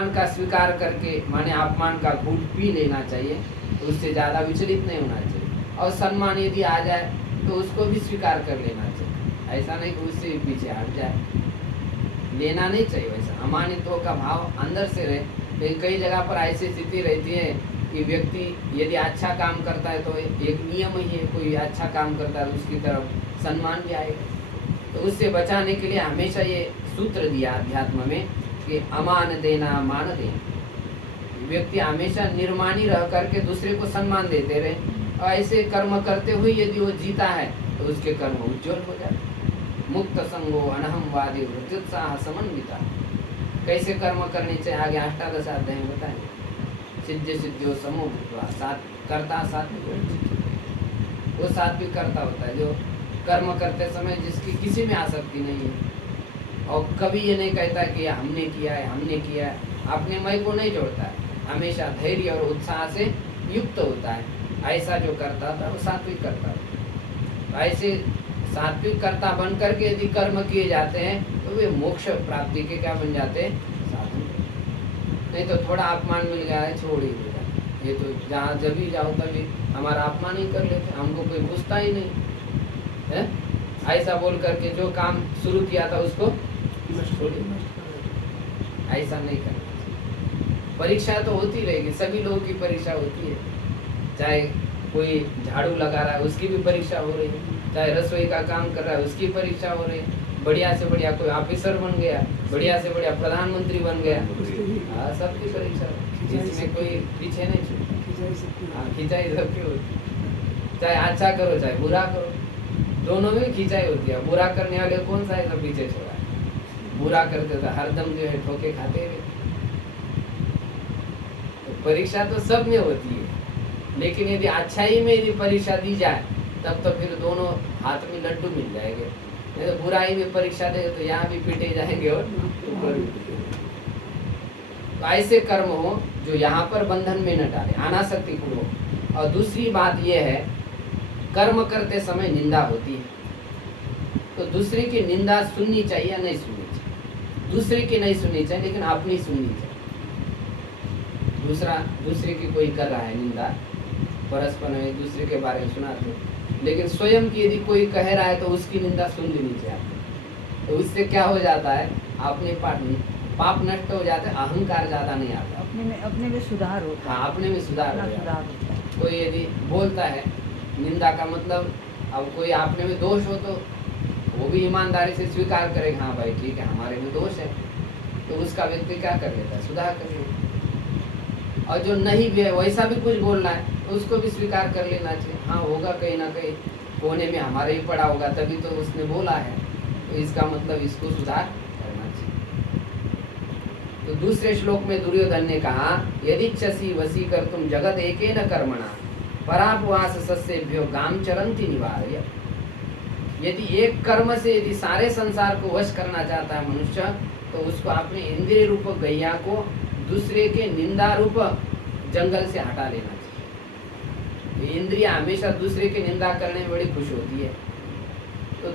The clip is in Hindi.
अपमान का स्वीकार करके माने अपमान का घूंट पी लेना चाहिए, तो उससे ज़्यादा विचलित नहीं होना चाहिए। और सम्मान यदि आ जाए तो उसको भी स्वीकार कर लेना चाहिए, ऐसा नहीं कि उससे पीछे हट जाए, लेना नहीं चाहिए। वैसा अमानित्व का भाव अंदर से रहे। लेकिन कई जगह पर ऐसी स्थिति रहती है कि व्यक्ति यदि अच्छा काम करता है तो एक नियम ही है, कोई अच्छा काम करता है उसकी तरफ सम्मान भी आएगा। तो उससे बचाने के लिए हमेशा ये सूत्र दिया अध्यात्म में कि अमान देना मान देना। व्यक्ति हमेशा निर्माणी रह करके दूसरे को सम्मान देते रहे, और ऐसे कर्म करते हुए यदि वो जीता है तो उसके कर्म उज्जवल हो जाते। मुक्त संगो अनहमवादी वृत्युत्साह समन्विता। कैसे कर्म करने चाहिए आगे अष्टादश अध्याय में बताएंगे। सिद्ध सिद्धियों समूह भूतवा, सात करता सात्विक, वो सात्विक करता होता है जो कर्म करते समय जिसकी किसी में आसक्ति नहीं है, और कभी ये नहीं कहता कि हमने किया है, अपने मय को नहीं जोड़ता है, हमेशा धैर्य और उत्साह से युक्त होता है। ऐसा जो करता था वो सात्विक करता था। ऐसे सात्विक कर्ता बन करके यदि कर्म किए जाते हैं तो वे मोक्ष प्राप्ति के क्या बन जाते हैं, साधन। नहीं तो थोड़ा अपमान मिल गया है छोड़ ही देगा, ये तो जहाँ जब भी जाओ तभी हमारा अपमान ही कर लेते, हमको कोई पूछता ही नहीं है। ऐसा बोल करके जो काम शुरू किया था उसको छोड़िए, ऐसा नहीं करना। परीक्षा तो होती रहेगी, सभी लोगों की परीक्षा होती है, चाहे कोई झाड़ू लगा रहा है उसकी भी परीक्षा हो रही है, चाहे रसोई का काम कर रहा है उसकी परीक्षा हो रही है, बढ़िया से बढ़िया कोई ऑफिसर बन गया, बढ़िया से बढ़िया प्रधानमंत्री बन गया, हाँ सबकी परीक्षा, जिसमें कोई पीछे नहीं छूटा। खिंचाई सबकी होती, चाहे अच्छा करो चाहे बुरा करो, दोनों में खिंचाई होती है। बुरा करने वाले कौन सा है सब पीछे छोड़ा है, बुरा करते तो हरदम जो है ठोके खाते रहे। तो परीक्षा तो सब में होती है, लेकिन यदि अच्छाई में यदि परीक्षा दी जाए तब तो फिर दोनों हाथ में लड्डू मिल जाएंगे। नहीं तो बुराई में परीक्षा देंगे तो यहाँ भी पीटे जाएंगे और तो ऐसे कर्म हो जो यहाँ पर बंधन में न डाले, अनासक्ति पूर्ण हो। और दूसरी बात यह है, कर्म करते समय निंदा होती है, तो दूसरे की निंदा सुननी चाहिए या नहीं सुननी चाहिए? दूसरे की नहीं सुननी चाहिए, लेकिन अपनी सुननी चाहिए। दूसरे की कोई कर रहा है निंदा, परस्पर में एक दूसरे के बारे में सुनाते, लेकिन स्वयं की यदि कोई कह रहा है तो उसकी निंदा सुन लेनी चाहिए। तो उससे क्या हो जाता है, अपने पाप नष्ट हो जाता है, अहंकार ज्यादा नहीं आता, अपने में सुधार होता है। हाँ, अपने में सुधार होता है। कोई यदि बोलता है, निंदा का मतलब अब कोई आपने में दोष हो तो वो भी ईमानदारी से स्वीकार करेगा, हाँ भाई ठीक है हमारे में दोष है, तो उसका व्यक्ति क्या कर लेता है, सुधार कर लेता है। और जो नहीं भी है वैसा भी कुछ बोल रहा है तो उसको भी स्वीकार कर लेना चाहिए, हाँ होगा कहीं ना कहीं कोने में हमारे ही पड़ा होगा तभी तो उसने बोला है, तो इसका मतलब इसको सुधार करना चाहिए। तो दूसरे श्लोक में दुर्योधन ने कहा, यदिच्छसि वशी कर्तुम जगत एकेन कर्मणा परापवास सस्येभ्यो गाम चरंती निवारय। यदि एक कर्म से यदि सारे संसार को वश करना चाहता है मनुष्य, तो उसको अपने इंद्रिय रूप गैया को दूसरे के निंदा रूप जंगल से हटा लेना चाहिए। इंद्रिया हमेशा दूसरे की निंदा करने में बड़ी खुश होती है, तो